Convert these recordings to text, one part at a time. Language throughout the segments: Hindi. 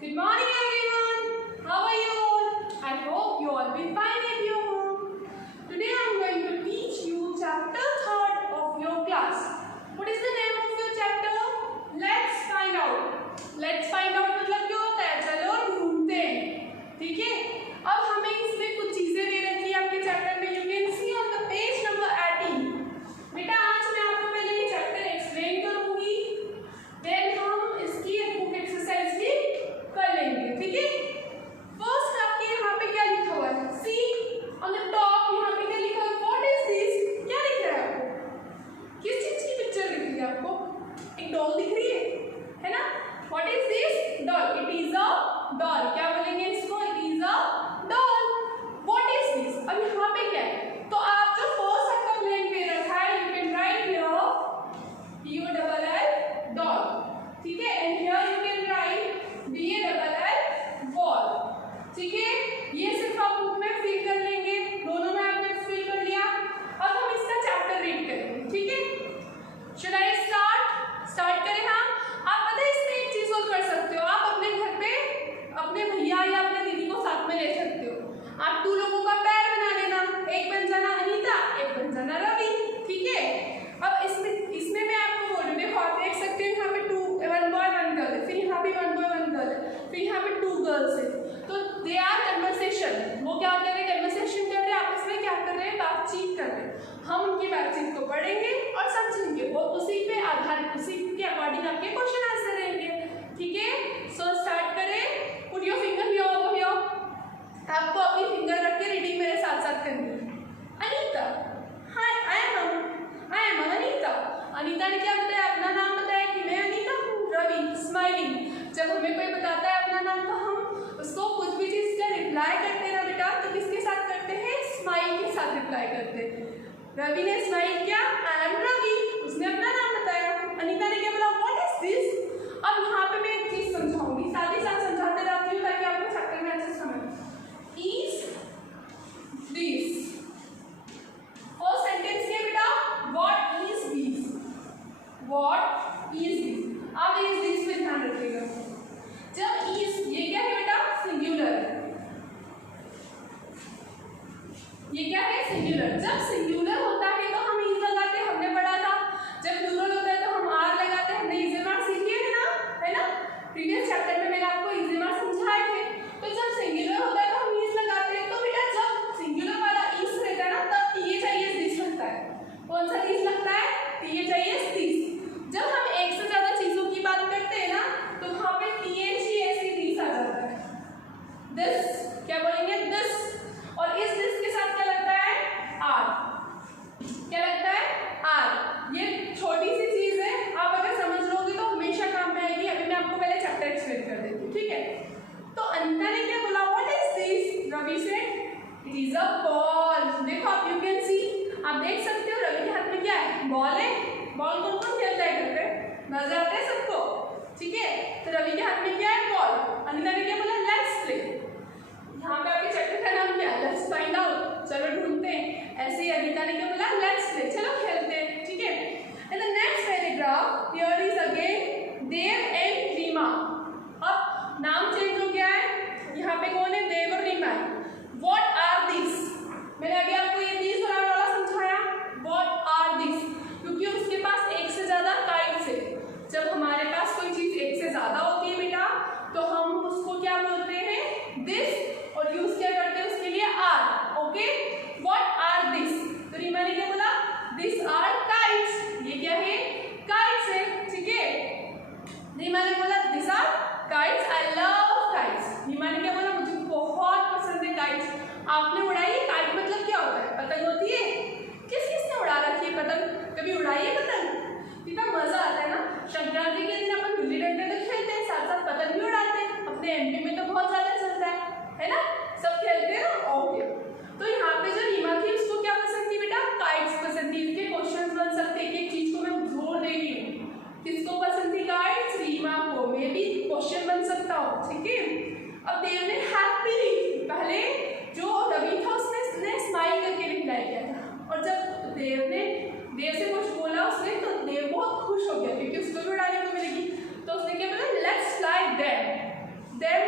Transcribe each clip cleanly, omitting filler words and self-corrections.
Good morning everyone. How are you all? I hope you all be fine at your home. Today I am going to teach you chapter 3rd of your class. What is the name of your chapter? Let's find out. Let's find out मतलब क्या होता है? चलो ढूंढते हैं. ठीक है? अब हमें इसमें कुछ चीजें दे रखी है आपके चैप्टर में. You can see on the page number 18. बेटा आज मैं आपको पहले ये चैप्टर एक्सप्लेन करूंगी. देन हम इसकी बुक एक्सरसाइज भी कर लेंगे. ठीक है? फर्स्ट आपके यहाँ पे क्या लिखा हुआ है? सी ऑन द टॉप यहाँ पे क्या लिखा है? What is this? क्या दिख रहा है आपको? किस चीज की पिक्चर दिख रही है आपको? एक डॉल दिख रही है ना? What is this? Doll. It is a doll. क्या बोलेंगे इसको? It is a doll. What is this? अब यहाँ पे क्या है? तो आप जो फर्स्ट आपका ब्लैंक पे रखा है, you can write here DOLL doll. ठीक है? And here you can write DALL ball. ठीक है? ये सिर्फ आप बुक में फिल कर लेंगे. दोनों में आपने फिल कर लिया. अब हम इसका चैप्टर रीड करेंगे. ठीक है? शुड आई स्टार्ट करें? हाँ. आप पता है इसमें एक चीज और कर सकते हो. आप अपने घर पे अपने भैया या अपने दीदी को साथ में ले सकते हो. आप 2 लोगों का पैर बना लेना. एक बन जाना अनीता, एक बन जाना रवि. ठीक है? अब इसमें मैं आपको बोल रही हूँ. देखो आप देख सकते हो यहाँ पे 1 बॉय 1 गर्ल है. फिर यहाँ पे 1 बॉय 1 गर्ल है. फिर यहाँ पे 2 गर्ल्स है. तो दे आर कन्वर्सेशन. वो क्या कर रहे हैं? कन्वर्सेशन कर रहे हैं. आपस में क्या कर रहे हैं? बातचीत कर रहे हैं. हम उनकी बातचीत को पढ़ेंगे और समझेंगे और उसी पे आधारित उसी के अकॉर्डिंग आपके क्वेश्चन आंसर रहेंगे. ठीक है? सो स्टार्ट करें. Put your finger here over here. आपको अपनी फिंगर रख के रीडिंग मेरे साथ साथ करनी है. अनीता. हाय आई एम अनीता. अनीता ने क्या बताया? अपना नाम बताया कि मैं अनीता हूँ. रवि स्माइलिंग. जब हमें कोई बताता है अपना नाम तो हम उसको कुछ भी चीज़ का रिप्लाई करते हैं ना बेटा. तो किसके साथ करते हैं? स्माइल के साथ रिप्लाई करते हैं. रवि ने स्माइल किया. I am Ravi. उसने अपना नाम बताया. अनीता ने क्या बोला? What is this? अब यहाँ पे मैं एक चीज समझाऊंगी. साथ ही साथ समझाते रहती हूँ ताकि आपको चैप्टर में अच्छे से समझ. Is this. फर्स्ट सेंटेंस क्या बेटा? What is this. What is this. अब इज दिस पे ध्यान रखिएगा. जब इज ये क्या है बेटा? सिंगुलर. ये क्या है? सिंगुलर. जब सिंगुलर होता है तो हम इज लगाते हैं. हमने पढ़ा था. जब प्लूरल होता है तो हम आर लगाते हैं. हमने इजेमार सीखे है ना? प्रीवियस चैप्टर में मैंने आपको इजेमार समझाए थे. तो जब सिंगुलर होता है तो हम इज लगाते हैं. तो बेटा जब सिंगुलर वाला इज रहता है ना तब टीए चाहिए दिस लगता है. कौन सा दिस लगता है? टीए चाहिए दिस. जब हम एक से ज्यादा चीजों की बात करते हैं ना तो वहां पे THESE दिस आ जाता है. दिस क्या बोलेंगे? दिस. और इस दिस के साथ क्या लगता है? आर. क्या लगता है? आर. ये छोटी सी चीज है. आप अगर समझ लोगे तो हमेशा काम में आएगी. अभी मैं आपको पहले चैप्टर एक्सप्लेन कर देती हूँ. ठीक है? तो अनीता ने क्या बोला? What is this? रवि से इट इज अ बॉल. देखो आप यू कैन सी. आप देख सकते हो रवि के हाथ में क्या है? बॉल है. बॉल कौन कौन खेलता है घर पे? मजा आता है सबको. ठीक है? तो रवि के हाथ में क्या है? बॉल. अनीता ने क्या बोला? Let's play. यहाँ पे आपके चैप्टर का नाम क्या है? Let's find out. चलो ढूंढते हैं. ऐसे ही अनीता ने क्या बोला? Let's play. चलो खेलते हैं. ठीक है? In the next paragraph here is again Dev and Reema. अब नाम चेंज हो गया है. यहाँ पे कौन है? देव और रीमा है. What are this? मैंने अभी आपको ये दिस वाला समझाया. What are this? क्योंकि उसके पास एक से ज्यादा काइट्स है. जब हमारे पास कोई चीज एक से ज्यादा होती है बेटा तो हम उसको क्या बोलते हैं? दिस. और यूज क्या करते हैं उसके लिए? Are. Okay? What are this? तो रीमा ने क्या बोला? This are kites. ये क्या है? काइट्स है. ठीक है? रीमा ने बोला this are kites. I love kites. Reema ने क्या बोला? मुझे बहुत पसंद है काइट्स. आपने उड़ाई है? काइट मतलब क्या होता है? पतंग होती है. किसने उड़ा रखी है पतंग? कभी उड़ाई है पतंग? कितना मजा आता है ना. संक्रांति के दिन अपन गुल्ली डंडे तो खेलते हैं, साथ साथ पतंग भी उड़ाते हैं. अपने MP में तो बहुत ज्यादा चलता है ना? सब खेलते हैं ना. ओके. तो यहाँ पे जो रीमा थी उसको क्या पसंद थी बेटा? काइट्स पसंद थी. इसके क्वेश्चंस बन सकते हैं. एक चीज को मैं जोड़ दे रही हूँ. किसको पसंद थी काइट्स? रीमा को. मे भी क्वेश्चन बन सकता हो. ठीक है? अब देव ने हैप्पीली पहले जो रवि था उसने स्माइल करके रिप्लाई किया था. और जब देव से कुछ बोला उसने तो देव बहुत खुश हो गया क्योंकि उसको भी उड़ाने को मिलेगी. तो उसने क्या बोला? Let's fly them. देम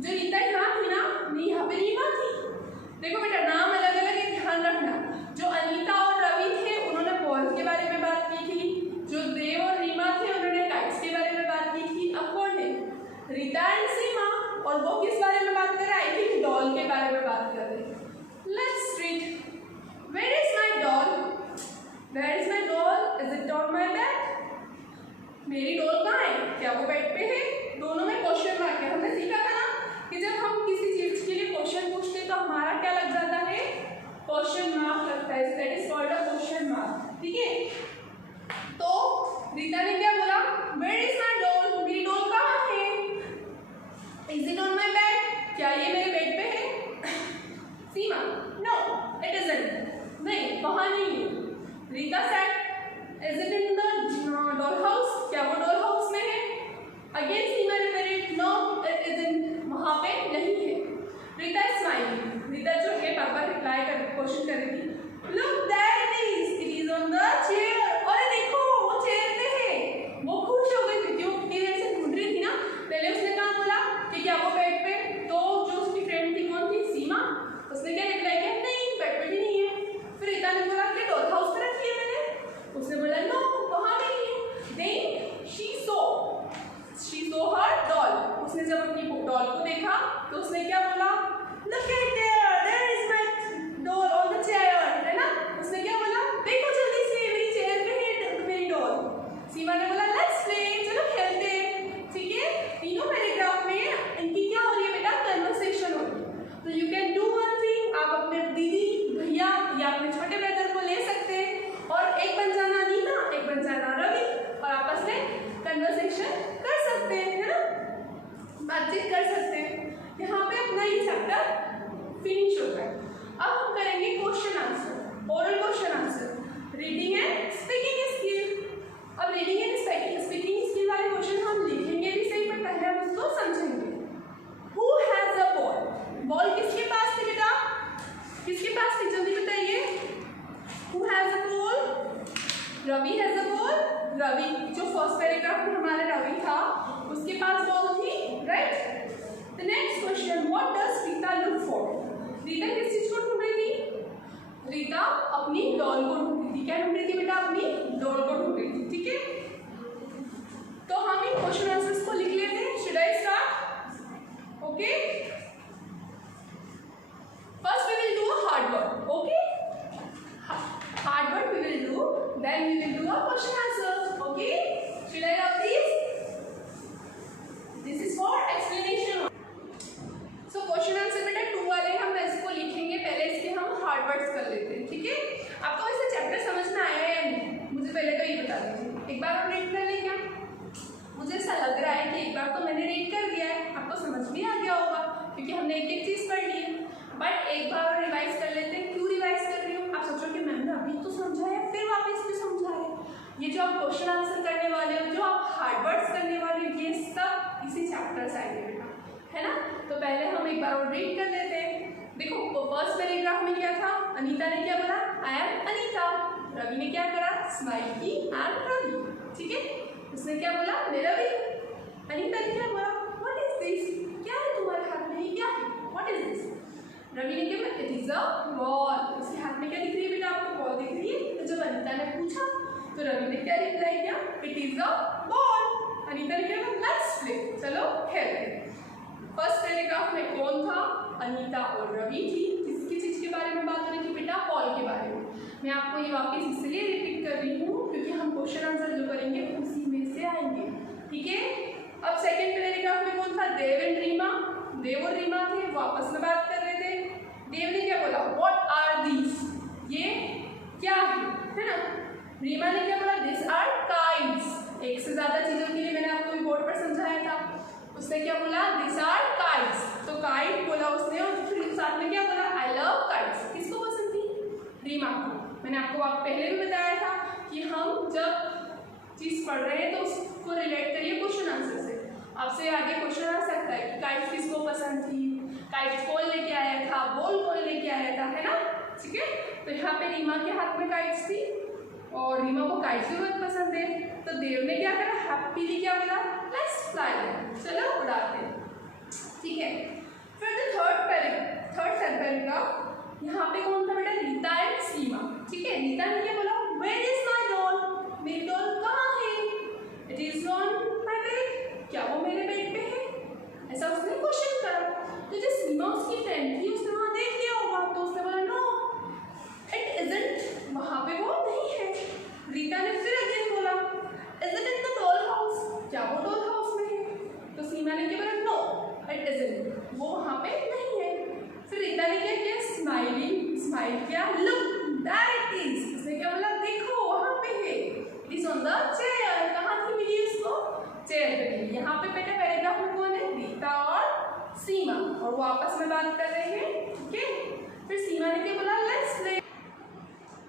जो रीता यहाँ थी ना, यहाँ पे रीमा थी। देखो बेटा नाम अलग अलग है, ध्यान रखना। जो अनीता और रवि थे उन्होंने बॉल के बारे में बात की थी, जो देव और रीमा थे उन्होंने काइट्स के बारे में बात की थी। अब कौन है? रीता एंड सीमा, और वो किस बारे में बात कर रहे हैं? आई थिंक डॉल के बारे में बात कर रहे हैं। Let's read. Where is my doll? Where is my doll? Is it on my bed? मेरी डॉल कहाँ है? क्या वो बेड पे है? दोनों में क्वेश्चन मार्क है। हमने सीखा था ना कि जब हम किसी चीज के लिए क्वेश्चन पूछते तो हमारा क्या लग जाता है? क्वेश्चन मार्क लगता है। That is called a question mark. ठीक है, तो रीता ने क्या बोला? Where is my doll? मेरी डॉल कहाँ है? Is it on my bed? क्या ये मेरे बेड पे है? Seema no it isn't. नहीं, वहाँ नहीं है। Rita said is it in the doll house? क्या वो डॉल हाउस में है? Again Seema repeated no it isn't, वहाँ पे नहीं है। रीता स्माइलिंग। रीता जो है पापा रिप्लाई कर क्वेश्चन कर रही थी। Look that it is on the chair. अरे देखो वो चेयर पे है। वो खुश हो गई क्योंकि वो कितनी देर से ढूंढ रही थी ना। पहले उसने कहा बोला कि क्या वो बेड पे? तो जो उसकी फ्रेंड थी कौन थी? सीमा। उसने क्या रिप्लाई किया? नहीं बेड पे भी नहीं है। फिर रीता ने बोला कि डॉल हाउस पे रखी है मैंने। उसने बोला नो वहाँ भी नहीं है। Then she saw her doll. उसने जब अपनी डॉल को देखा तो उसने क्या बोला? Look at there is my doll on the chair, है ना। उसने क्या बोला? देखो जल्दी से मेरी चेयर पे है मेरी डॉल। सीमा ने बोला लेट्स प्ले, चलो खेलते हैं। ठीक है, तीनों पैराग्राफ में इनकी क्या हो रही है बेटा? कन्वर्सेशन हो रही है। तो you can do one thing, आप अपने दीदी भैया या अपने छोटे ब्रदर को ले सकते हैं और एक बन जाना अनीता, एक बन जाना रवि, और आपस में कन्वर्सेशन कर सकते हैं, है ना, बातचीत कर सकते हैं। यहाँ पे अपना ये चैप्टर फिनिश होता है। अब हम करेंगे question answer, oral question answer, reading and speaking skill. अब रीडिंग एंड स्पीकिंग स्किल वाले क्वेश्चन हम लिखेंगे भी सही, पर पहले हम उसको समझेंगे। Who has a ball? Ball किसके पास थी बेटा? किसके पास थी? जल्दी बताइए। Who has a ball? Ravi has a ball. Ravi, जो फर्स्ट पैराग्राफ में हमारे रवि था उसके पास बॉल थी, right. The next question, what does Rita look for? Rita किस चीज को ढूंढ रही थी? रीता अपनी डॉल को ढूंढ रही थी। क्या ढूंढ रही थी बेटा? अपनी डॉल को ढूंढ रही थी। ठीक है, तो हम इन क्वेश्चन आंसर्स को लिख लेते हैं। Should I start? Okay, first we will do a hard word. Okay, hard word we will do, then we will do a question answer. Okay, should I write this? This is for explanation. So question answer बेटा 2 वाले हम इसको लिखेंगे, पहले इसके हम hard words कर लेते हैं। ठीक है, आपको वैसे चैप्टर समझ में आया है या नहीं? मुझे पहले तो ये बता दीजिए। एक बार आप रीड कर लें क्या? मुझे ऐसा लग रहा है कि एक बार तो मैंने रीड कर दिया है, आपको समझ भी आ गया होगा क्योंकि हमने एक एक चीज पढ़ ली है। बट एक बार और रिवाइज कर लेते हैं। क्यों रिवाइज कर रही हूँ? आप सोचो कि मैंने अभी तो समझाया फिर वापस भी समझाया। ये जो आप क्वेश्चन आंसर करने वाले हो, जो आप हार्ड वर्ड्स करने वाले हो, ये सब इसी चैप्टर से आएंगे बेटा, है ना। तो पहले हम एक बार और रीड कर लेते हैं। देखो फर्स्ट पैराग्राफ में क्या था? अनीता ने क्या बोला? I am Anita. रवि ने क्या करा? स्माइल की, आई एम रवि। ठीक है, उसने क्या बोला? मैं रवि। अनीता ने क्या बोला? What is this? क्या है तुम्हारे हाथ में? ये क्या है? What is this? रवि ने क्या बोला? It is a ball. उसके हाथ में क्या दिख रही है बेटा? आपको बॉल दिख रही है। तो जब अनीता ने पूछा तो रवि ने क्या रिप्लाई किया? It is a ball. Anita ने क्या बोला? लेट्स प्ले, चलो खेलते हैं। फर्स्ट पैराग्राफ में कौन था? अनीता और रवि थी। किसकी चीज के बारे में बात हो रही थी बेटा? बॉल के बारे में। मैं आपको ये वापस इसलिए रिपीट कर रही हूँ क्योंकि हम क्वेश्चन आंसर जो करेंगे उसी में से आएंगे। ठीक है, अब सेकेंड पैराग्राफ में कौन था? देव एंड रीमा। देव और रीमा थे, वो आपस में बात कर रहे थे। देव ने क्या बोला? What are these? ये क्या है ना। रीमा ने क्या बोला? This are kites. एक से ज्यादा चीजों के लिए मैंने आपको बोर्ड पर समझाया था। उसने क्या बोला? This are kites. तो काइट बोला उसने और फिर साथ में क्या बोला? I love kites. किसको पसंद थी? रीमा को। मैंने आपको पहले भी बताया था कि हम जब चीज पढ़ रहे हैं तो उसको रिलेट करिए क्वेश्चन आंसर से। आपसे आगे क्वेश्चन आ सकता है कि काइट्स किसको पसंद थी, काइट्स कौन लेके आया था, बॉल कौन लेके आया था, है ना। ठीक है, तो यहाँ पे रीमा के हाथ में काइट्स थी और रीमा को काइट्स भी बहुत पसंद है। तो देव ने क्या करा? हैप्पीली क्या बोला? लेट्स फ्लाई, चलो उड़ाते हैं। ठीक है। फिर थर्ड पैराग्राफ, यहाँ पे कौन था बेटा, रीता एंड सीमा। ठीक है, रीता ने क्या बोला, वेयर इज माय डॉल, मेरी डॉल कहाँ है, it is on my bed, क्या वो मेरे बेड पे है, ऐसा उसने क्वेश्चन करा। तो जो सीमा उसकी फ्रेंड थी उसने वहाँ देख लिया होगा, तो उसने बोला नो इट इजंट, वहाँ पे वो नहीं है। रीता ने फिर अगेन बोला is it in the doll house, क्या वो डॉल हाउस में है, तो सीमा ने क्या बोला नो इट इजंट, वो वहाँ पे नहीं है। फिर रीता ने क्या किया, स्माइल किया, लुक देयर इट इज, उसने क्या बोला, देखो वहाँ पे है, it is on the chair, कहाँ पे मिली उसको, चेयर पे मिली। यहाँ पे बेटा पैराग्राफ में कौन है, रीता और सीमा, और वो आपस में बात कर रहे हैं। ठीक है, फिर सीमा ने क्या बोला, लेट्स प्ले।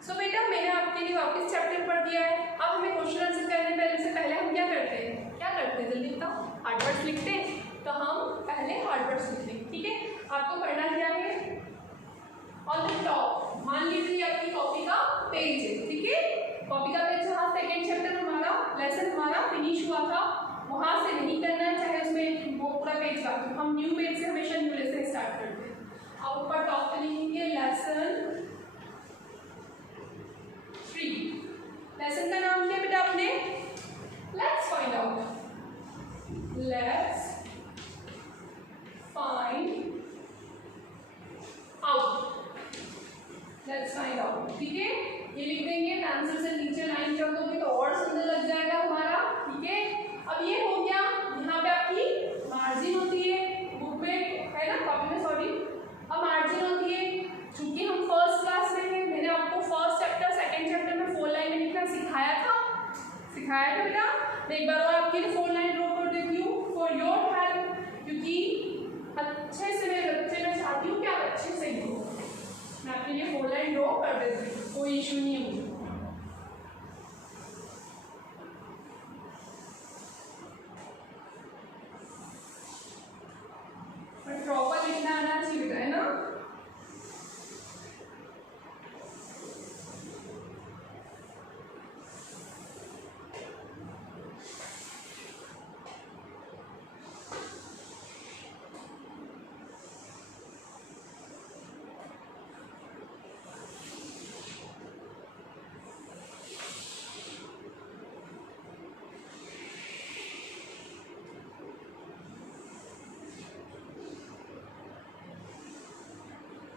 सो बेटा मैंने आपके लिए वापस चैप्टर पढ़ दिया है। अब हमें क्वेश्चन आंसर करने से पहले हम क्या करते हैं, जल्दी बताओ, हार्ड वर्ड्स लिखते हैं। तो हम पहले हार्ड वर्ड्स लिख लेंगे। ठीक है, आपको करना क्या है, ऑन द टॉप मान लीजिए आपकी कॉपी का पेज है। ठीक है, कॉपी का पेज जहाँ सेकेंड चैप्टर हमारा लेसन हमारा फिनिश हुआ था, वहाँ से नहीं करना है, चाहे उसमें वो पूरा पेज का, हम न्यू पेज से हमेशा न्यू लेसन स्टार्ट करते हैं। अब ऊपर टॉप पे लिखेंगे लेसन 3। लेसन का नाम क्या बेटा आपने, let's find out, let's find out, let's find out. ठीक है, ये लिख देंगे, पेंसिल से नीचे लाइन कर दोगे तो और सुंदर लग जाएगा हमारा। ठीक है, अब ये हो गया, यहाँ पे आपकी मार्जिन होती है बुक में, है ना, कॉपी में, सॉरी, अब मार्जिन होती है। चूंकि हम फर्स्ट क्लास में हैं, मैंने आपको फर्स्ट चैप्टर सेकंड चैप्टर में 4 लाइन में लिखना सिखाया था बेटा। तो एक बार और आपके लिए 4 लाइन ड्रॉ कर देती हूँ फॉर योर हेल्प, क्योंकि अच्छे से मेरे बच्चे में चाहती हूँ कि आप अच्छे से लिखो। मैं आपके लिए 4 लाइन ड्रॉ कर देती हूँ, कोई इशू नहीं है मुझे। प्रॉपर लिखना आना चाहिए बेटा, है ना।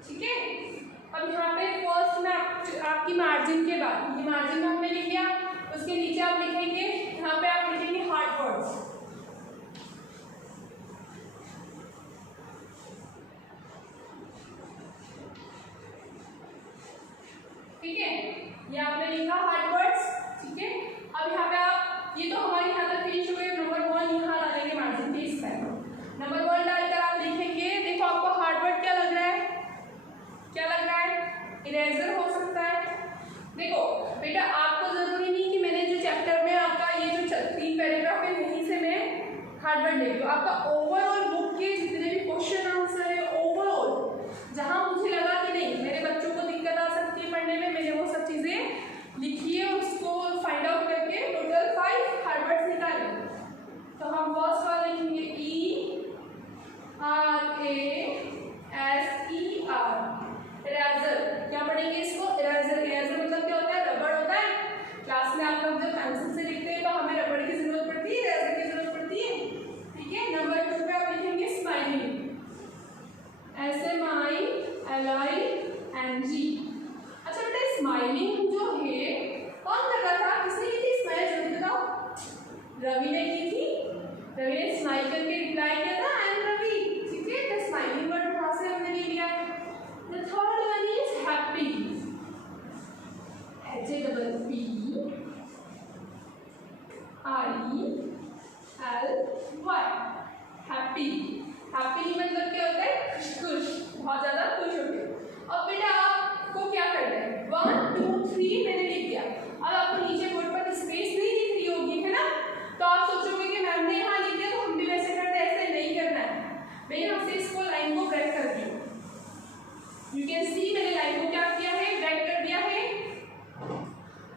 ठीक है, अब यहाँ पे फर्स्ट में आपकी मार्जिन के बाद, ये मार्जिन में हमने लिख लिया, उसके नीचे आप लिखेंगे, यहाँ पे आप लिखेंगे हार्ड वर्ड्स। ठीक है, ये आपने लिखा हार्ड वर्ड्स। ठीक है, अब यहाँ पे आप, ये तो हमारी यहाँ तक फिनिश हो गई, नंबर 1 यहाँ डालेंगे मार्जिन के इस साइड, नंबर 1 डालकर आप लिखेंगे, देखो आपको हार्ड वर्ड क्या लग रहा है, इरेजर हो सकता है। देखो बेटा, आपको जरूरी नहीं कि मैंने जो चैप्टर में आपका ये जो 3 पैराग्राफ है यहीं से मैं हार्ड वर्ड ले लूँ, आपका ओवरऑल बुक के जितने भी क्वेश्चन आंसर है, ओवरऑल जहाँ मुझे लगा कि नहीं मेरे बच्चों को दिक्कत आ सकती है पढ़ने में, मैंने वो सब चीज़ें लिखी है, उसको फाइंड आउट करके टोटल 5 हार्ड वर्ड्स निकाले। तो हम फर्स्ट वाला लिखेंगे ERASER, इरेजर। क्या पढ़ेंगे इसको, इरेजर। इरेजर मतलब क्या होता है, रबड़ होता है। क्लास में आप लोग जब पेंसिल से लिखते हैं तो हमें रबड़ की जरूरत पड़ती है, इरेजर की जरूरत पड़ती है। ठीक है, नंबर 2 पे आप लिखेंगे स्माइलिंग, SMILING। अच्छा बेटा, स्माइलिंग जो है कौन कर रहा था, किसने की थी स्माइल, जल्दी बताओ। रवि ने की थी, रवि ने स्माइल करके रिप्लाई किया था, आई एम रवि। ठीक है, तो स्माइलिंग वर्ड वहां से हमने ले लिया है। The third one is happy, HAPPY, happy। Happy मतलब क्या होता है, खुश, बहुत ज़्यादा खुश होते हैं। अब बेटा आपको क्या करना है, 1 2 3 मैंने लिख दिया। अब आपको नीचे बोर्ड पर स्पेस नहीं दिख रही होगी, है ना, तो आप सोचोगे कि मैम ने यहाँ लिख दिया तो हम भी वैसे करते हैं, ऐसे नहीं करना है। मैं यहाँ से इसको लाइन को ब्रेक कर दी, यू कैन सी मैंने लाइन को क्या किया है, ब्रेक कर दिया है।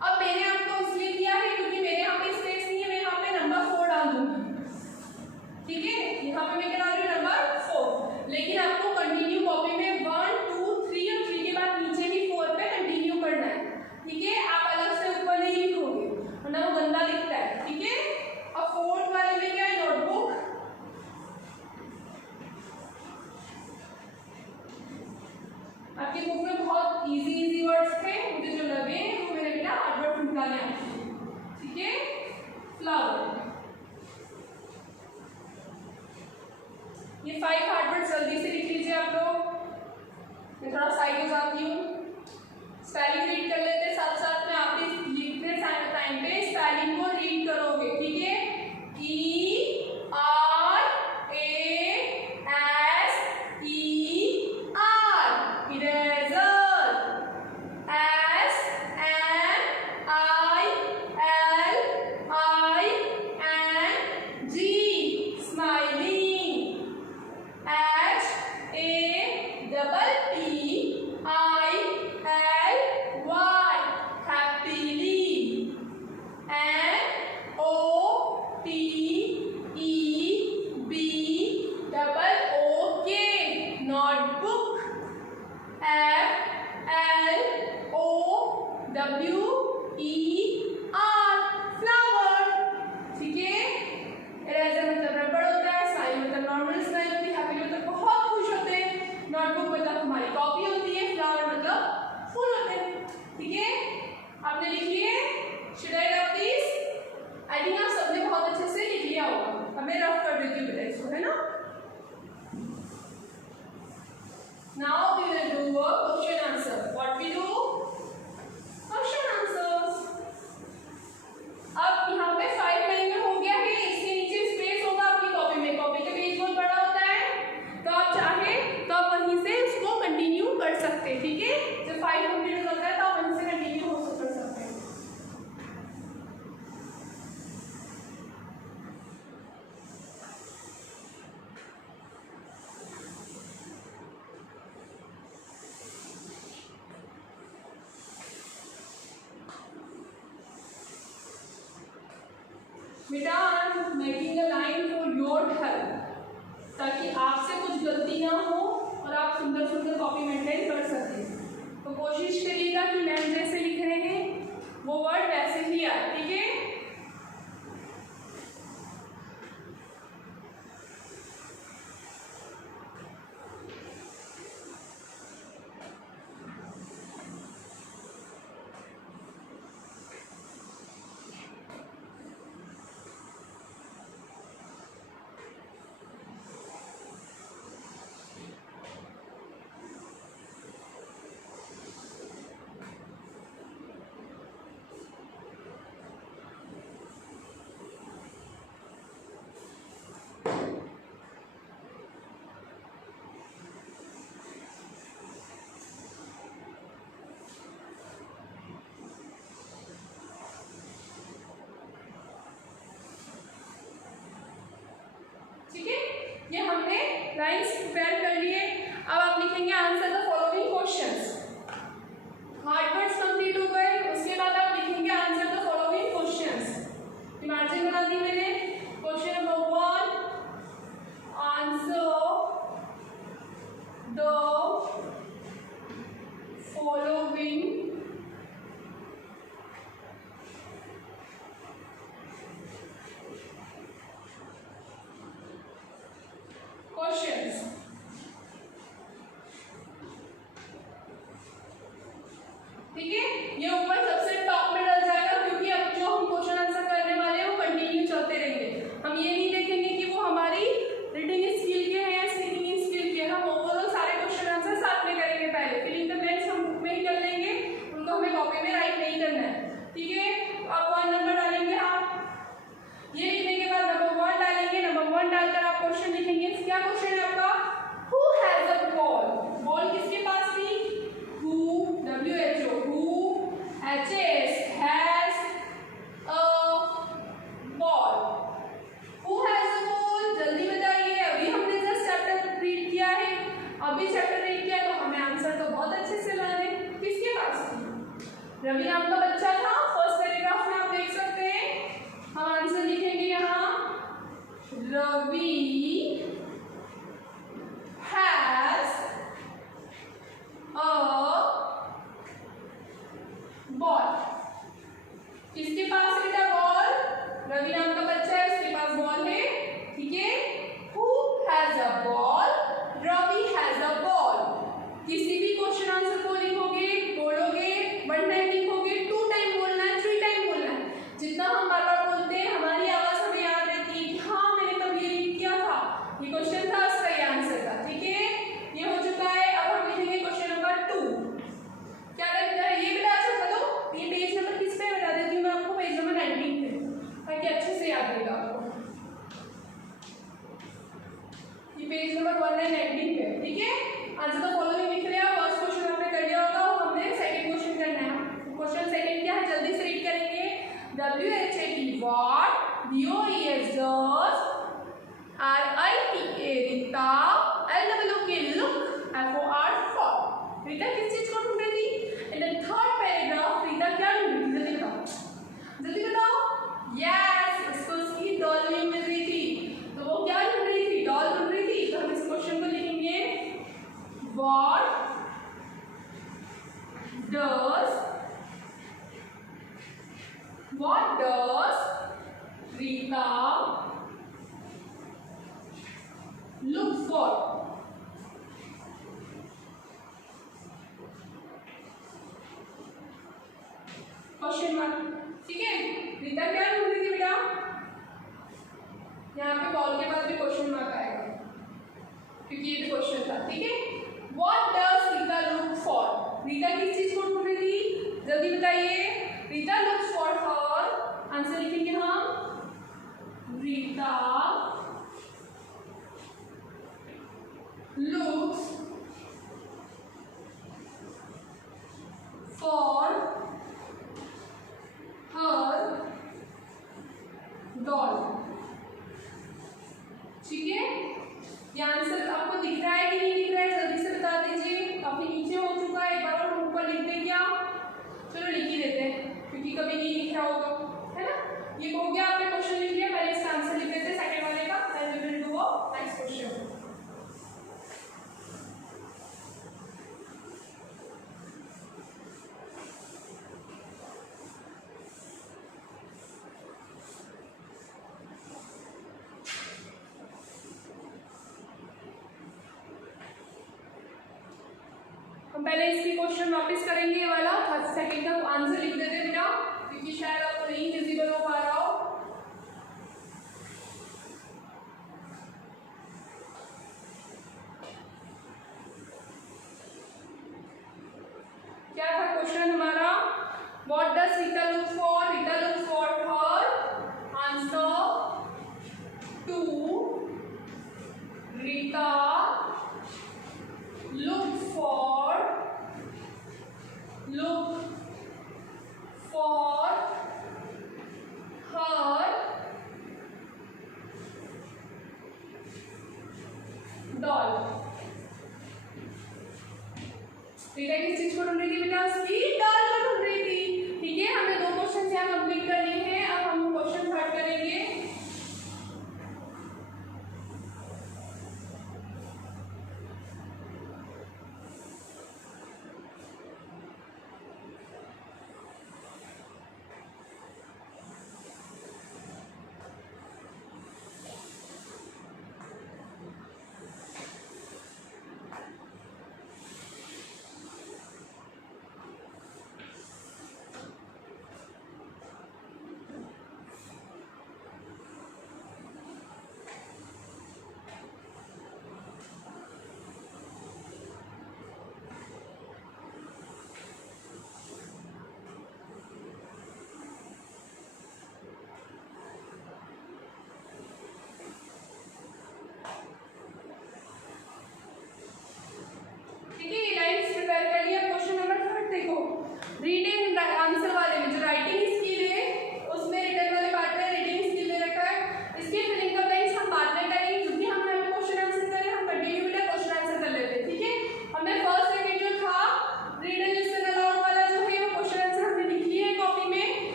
अब मैंने आपको इसलिए दिया है क्योंकि मेरे यहाँ पे स्पेस नहीं है, मैं यहाँ पे नंबर 4 डाल दूंगी। ठीक है, यहाँ पे मैं क्या डाल रही हूँ, नंबर फटाफट जल्दी से लिख लीजिए आप लोग। मैं थोड़ा साइड हो जाती हूँ। स्पेलिंग रीड कर लेते, साथ साथ में आप लिखते टाइम पे स्पेलिंग को रीड करोगे, ठीक है। Now we will do a question answer. What we do? Question answers. अब यहाँ पे 5 लाइन में हो गया है, इसके नीचे स्पेस होगा आपकी कॉपी में। कॉपी का पेज बहुत बड़ा होता है, तो आप चाहे तो आप वहीं से उसको कंटिन्यू कर सकते हैं, ठीक है। जब 5 कंप्लीट हो जाता है तो आप वहीं से कंटिन्यू कर सकते हैं। बेटा I am making a line for your help, ताकि आपसे कुछ गलती ना हो और आप सुंदर सुंदर कॉपी मेंटेन कर सकें। तो कोशिश करिएगा कि मैम जैसे लिख रहे हैं वो वर्ड वैसे ही आए, ठीक है। ये हमने लाइन्स प्रिपेयर कर लिए। अब आप लिखेंगे answer the following questions. Hard words complete हो गए, उसके बाद आप लिखेंगे answer the following questions. Margin बना दी मैंने। Question number 1, answer the following questions. ठीक है, ये ऊपर सबसे टॉप में डल जाएगा, क्योंकि अब जो हम क्वेश्चन आंसर करने वाले हैं वो कंटिन्यू चलते रहेंगे। हम ये नहीं देखेंगे कि वो हमारी रीडिंग स्किल के हैं या स्पीकिंग स्किल के, हम ओवरऑल सारे क्वेश्चन आंसर साथ में करेंगे। पहले फिल इन द ब्लैंक्स हम बुक में ही कर लेंगे, उनको हमें कॉपी में राइट नहीं करना है, ठीक है। आप 1 नंबर डालेंगे, आप ये लिखने के बाद नंबर 1 डालेंगे। नंबर 1 डालकर आप क्वेश्चन लिखेंगे। क्या क्वेश्चन है आपका? Who has a ball? Ball किसके पास थी? Who, WHO, who, HS, has a ball. Who has a ball? जल्दी बताइए, अभी हमने जस्ट चैप्टर रीड किया है। अभी चैप्टर रीड किया तो हमें आंसर तो बहुत अच्छे से लाने। किसके पास थी? रवि नाम का बच्चा था। फर्स्ट पैराग्राफ में आप देख सकते हैं। हम आंसर लिखेंगे यहाँ, Ravi has a ball। WHAT what, DOES does, RITA Rita, LWK look, FOR for. Rita किस चीज को ढूंढ रही थी? In the third paragraph Rita क्या ढूंढ रही थी? जल्दी बताओ, जल्दी बताओ। Yes, इसको उसकी डॉल मिल रही थी, तो वो क्या ढूंढ रही थी? डॉल ढूंढ रही थी। तो हम इस क्वेश्चन को लिखेंगे what does Rita look for? Question mark. ठीक है, रीता क्या ढूंढ रही थी बेटा? यहाँ पे बॉल के बाद भी क्वेश्चन मार्क आएगा क्योंकि ये भी क्वेश्चन था। ठीक है, What does Rita look for? Rita किस चीज को ढूंढ रही थी? जल्दी बताइए। Rita looks for her, answer लिखेंगे हम, Rita looks for her doll। ठीक है, ये आंसर आपको दिख रहा है कि नहीं दिख रहा है? जल्दी से बता दीजिए। काफी नीचे हो चुका है, एक बार और ऊपर लिख दें क्या? चलो लिख ही देते हैं क्योंकि कभी नहीं लिख रहा होगा, है ना। ये हो गया, आपने क्वेश्चन लिख लिया, पहले इसका आंसर लिख देते हैं सेकंड वाले का, then we will do next question. हम पहले इसकी क्वेश्चन वापस करेंगे, ये वाला फर्स्ट सेकंड का आंसर लिख देते बेटा क्योंकि शायद आपको नहीं विजिबल हो पा रहा हो। क्या था क्वेश्चन हमारा? What does Rita look for? Rita look for her answer to Rita look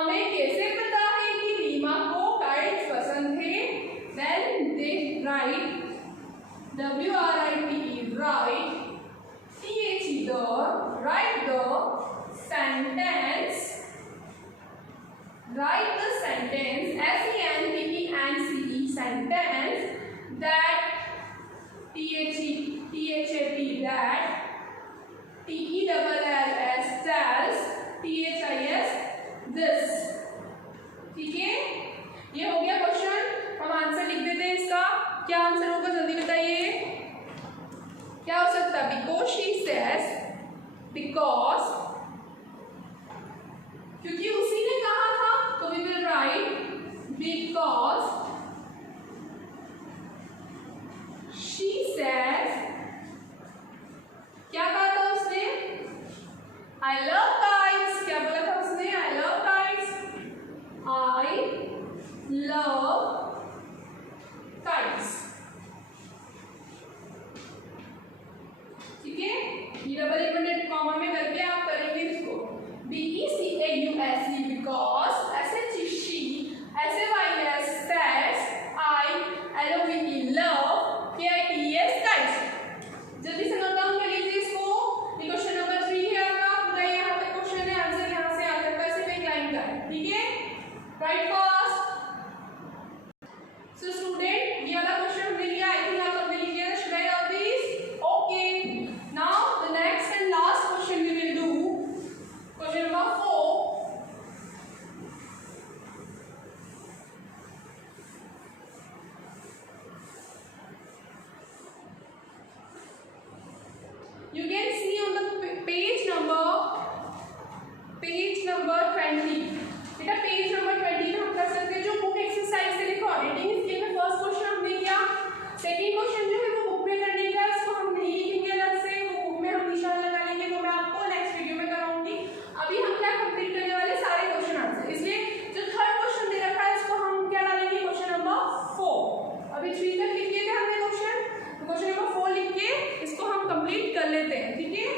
हमें कैसे पता है कि रीमा को काइट्स पसंद थे? Then they write WRITE, write THE, write the sentence, SENTENCE, sentence that THEAT, that TELLS, tells, THIS, this. ठीक है, ये हो गया क्वेश्चन। हम आंसर लिख देते हैं इसका। क्या आंसर होगा जल्दी बताइए, क्या हो सकता है? बिकॉज शी सेज, बिकॉज, क्योंकि उसी ने कहा था, तो we will write because she says, क्या कहा था उसने? I love kites. क्या बोला था उसने? I love kites, I love kites. ठीक है, ये डबल इन्वर्टेड कॉमा में करके आप करेंगे इसको। BECAUSE, because, SHE, she, SAYS, says, I LOVE, love, KITES, kites। जल्दी से नोट डाउन कर लीजिए इसको। ये क्वेश्चन नंबर 3 है आपका। पूरा यहाँ तक क्वेश्चन है, आंसर यहाँ से आ सकता है, सिर्फ एक लाइन का है। ठीक है, राइट फास्ट। सो स्टूडेंट, ये वाला क्वेश्चन हमने लिया। आई थिंक आप सबने लिख लिया। Should I love this? Okay, now the next and last question we will do, question number 4। You can see on the page number 20। बेटा पेज नंबर 20 में हम कर सकते हैं जो बुक एक्सरसाइज से लिखो। रीडिंग स्किल में फर्स्ट क्वेश्चन हमने किया। सेकंड क्वेश्चन जो है वो बुक में करने का है, उसको हम नहीं लिखेंगे अलग से, वो बुक में हम निशान लगा लेंगे, तो मैं आपको नेक्स्ट वीडियो में कराऊंगी। अभी हम क्या कंप्लीट करने वाले, सारे क्वेश्चन आंसर। इसलिए जो थर्ड क्वेश्चन दे रखा है इसको हम क्या डालेंगे, क्वेश्चन नंबर 4। अभी 3 तक लिख लिए थे हमने क्वेश्चन, तो क्वेश्चन नंबर 4 लिख के इसको हम कंप्लीट कर लेते हैं। ठीक है,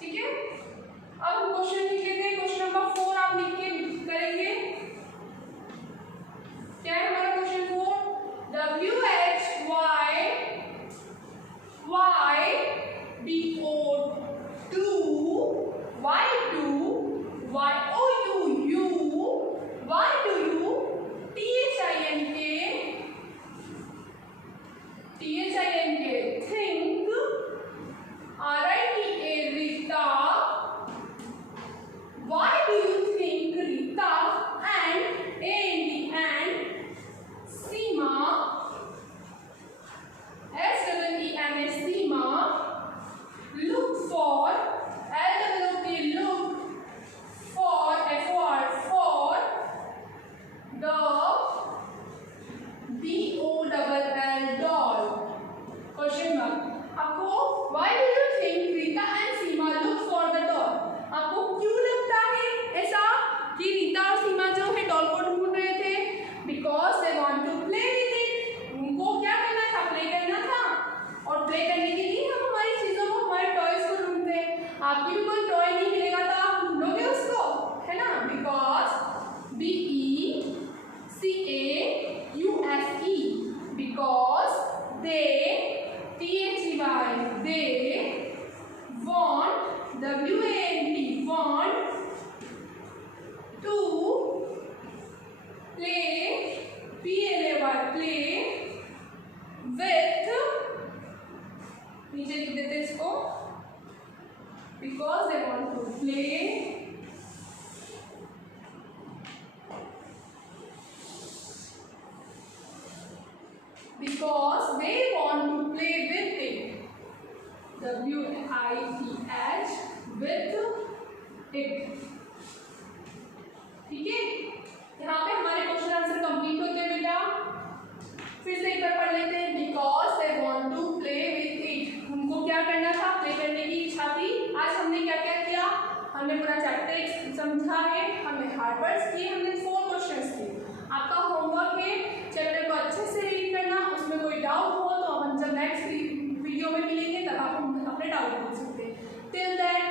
ठीक है। अब हम क्वेश्चन लिख लेते हैं। क्वेश्चन नंबर 4 आप लिख के करेंगे। क्या है हमारा question 4? WHYBO2 Y2 YOUU YDU THINK think RITA Rita, why do you think Rita, and A in the end Seema, SEEMA, Seema, look for LOOK, look for FOR, for the DOLL doll? Question mark. आपको why do you think Rita and Seema look for the doll? आपको क्यों लगता है ऐसा कि रीता और सीमा जो है डॉल को ढूंढ रहे थे? Because they want to play with it। उनको क्या करना था? प्ले करना था। और प्ले करने के लिए हम हमारी चीजों को, हमारे टॉयज को ढूंढते हैं। आपकी भी कोई टॉय नहीं मिलेगा तो आप ढूंढोगे उसको, है ना? Because BECAUSE, because they THEY, they want WANT, want to play PLAY, play with, नीचे लिख देते हैं इसको, because they want to play because they want to play with it, हमने पूरा चैप्टर समझा है, हमने हार्ड वर्ड्स किए, हमने 4 क्वेश्चंस किए। आपका होमवर्क है चैप्टर को अच्छे से रीड करना। उसमें कोई डाउट हो तो हम जब नेक्स्ट वीडियो में मिलेंगे तब आप अपने डाउट पूछ सकते हैं। Till then